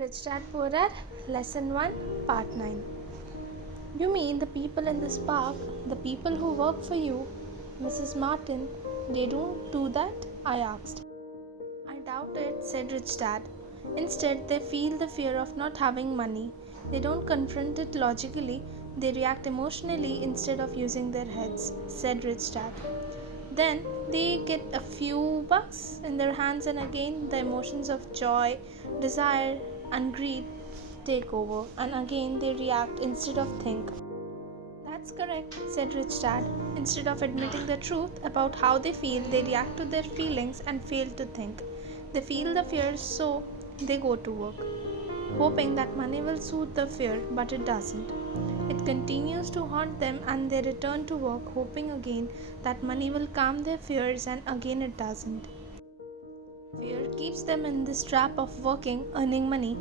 Rich Dad Poor Dad, Lesson-1, Part-9. You mean the people in this park, the people who work for you, Mrs. Martin, they don't do that? I asked. I doubt it, said Rich Dad. Instead, they feel the fear of not having money. They don't confront it logically, they react emotionally instead of using their heads, said Rich Dad. Then they get a few bucks in their hands, and again the emotions of joy, desire, and greed take over, and again they react instead of think. That's correct, said Rich Dad. Instead of admitting the truth about how they feel, they react to their feelings and fail to think. They feel the fear, so they go to work, hoping that money will soothe the fear, but it doesn't. It continues to haunt them, and they return to work, hoping again that money will calm their fears, and again it doesn't. Fear keeps them in this trap of working, earning money,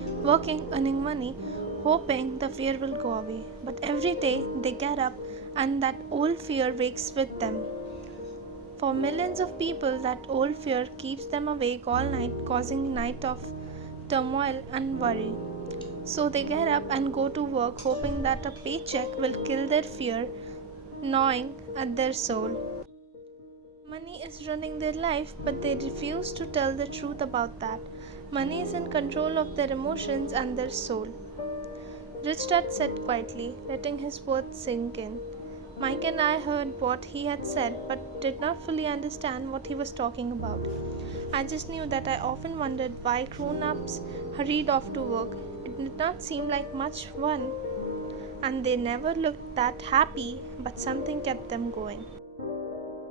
hoping the fear will go away. But every day they get up, and that old fear wakes with them. For millions of people, that old fear keeps them awake all night, causing night of turmoil and worry. So they get up and go to work, hoping that a paycheck will kill their fear, gnawing at their soul. Money is running their life, but they refuse to tell the truth about that. Money is in control of their emotions and their soul. Rich Dad said quietly, letting his words sink in. Mike and I heard what he had said, but did not fully understand what he was talking about. I just knew that I often wondered why grown ups hurried off to work. It did not seem like much fun, and they never looked that happy, but something kept them going.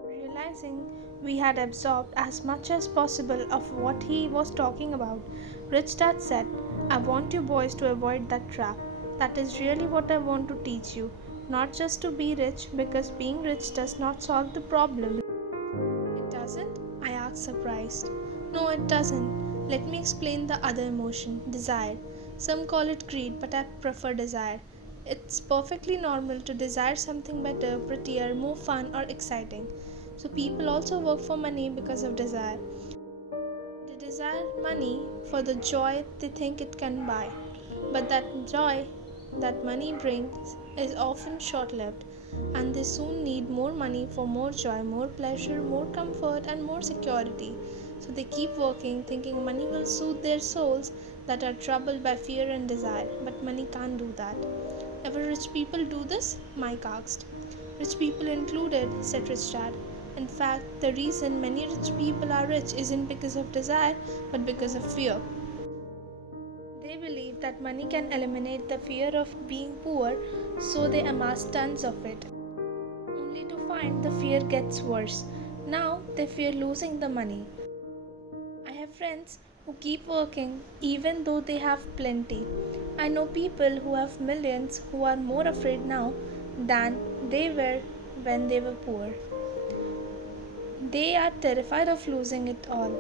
Realizing we had absorbed as much as possible of what he was talking about, Rich Dad said, I want you boys to avoid that trap. That is really what I want to teach you. Not just to be rich, because being rich does not solve the problem. It doesn't? I asked, surprised. No, it doesn't. Let me explain the other emotion, desire. Some call it greed, but I prefer desire. It's perfectly normal to desire something better, prettier, more fun, or exciting. So people also work for money because of desire. They desire money for the joy they think it can buy. But that joy that money brings is often short lived, and they soon need more money for more joy, more pleasure, more comfort, and more security. So they keep working, thinking money will soothe their souls that are troubled by fear and desire. But money can't do that. Ever rich people do this? Mike asked. Rich people included, said Rich Dad. In fact, the reason many rich people are rich isn't because of desire, but because of fear. They believe that money can eliminate the fear of being poor, so they amass tons of it, only to find the fear gets worse. Now they fear losing the money. I have friends who keep working even though they have plenty. I know people who have millions who are more afraid now than they were when they were poor. They are terrified of losing it all.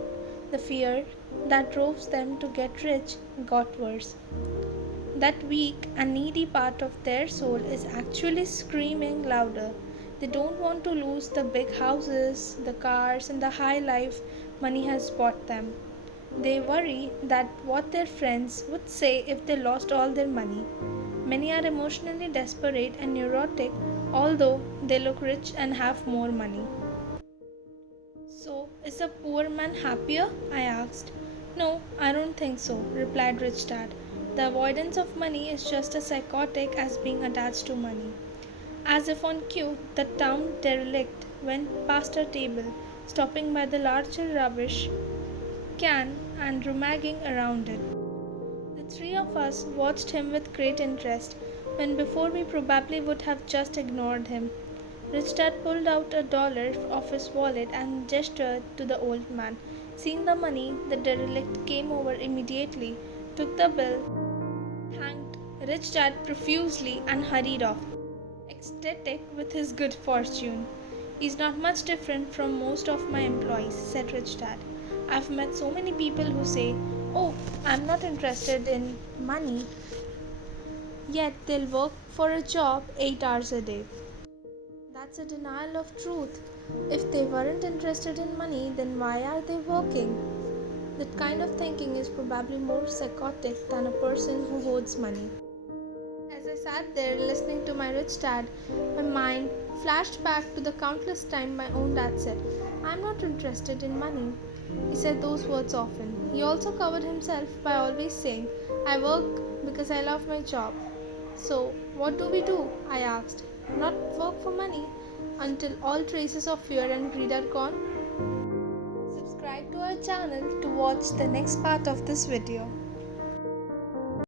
The fear that drove them to get rich got worse. That weak and needy part of their soul is actually screaming louder. They don't want to lose the big houses, the cars, and the high life money has bought them. They worry that what their friends would say if they lost all their money. Many are emotionally desperate and neurotic, although they look rich and have more money. So, is a poor man happier? I asked. No, I don't think so, replied Rich Dad. The avoidance of money is just as psychotic as being attached to money. As if on cue, the town derelict went past our table, stopping by the larger rubbish can and rummaging around it. The three of us watched him with great interest, when before we probably would have just ignored him. Rich Dad pulled out $1 of his wallet and gestured to the old man. Seeing the money, the derelict came over immediately, took the bill, thanked Rich Dad profusely, and hurried off, ecstatic with his good fortune. He's not much different from most of my employees, said Rich Dad. I've met so many people who say, oh, I'm not interested in money, yet they'll work for a job 8 hours a day. That's a denial of truth. If they weren't interested in money, then why are they working? That kind of thinking is probably more psychotic than a person who hoards money. As I sat there listening to my rich dad, my mind flashed back to the countless times my own dad said, "I'm not interested in money." He said those words often. He also covered himself by always saying, "I work because I love my job." "So, what do we do?" I asked. "Not work for money until all traces of fear and greed are gone?" Subscribe to our channel to watch the next part of this video.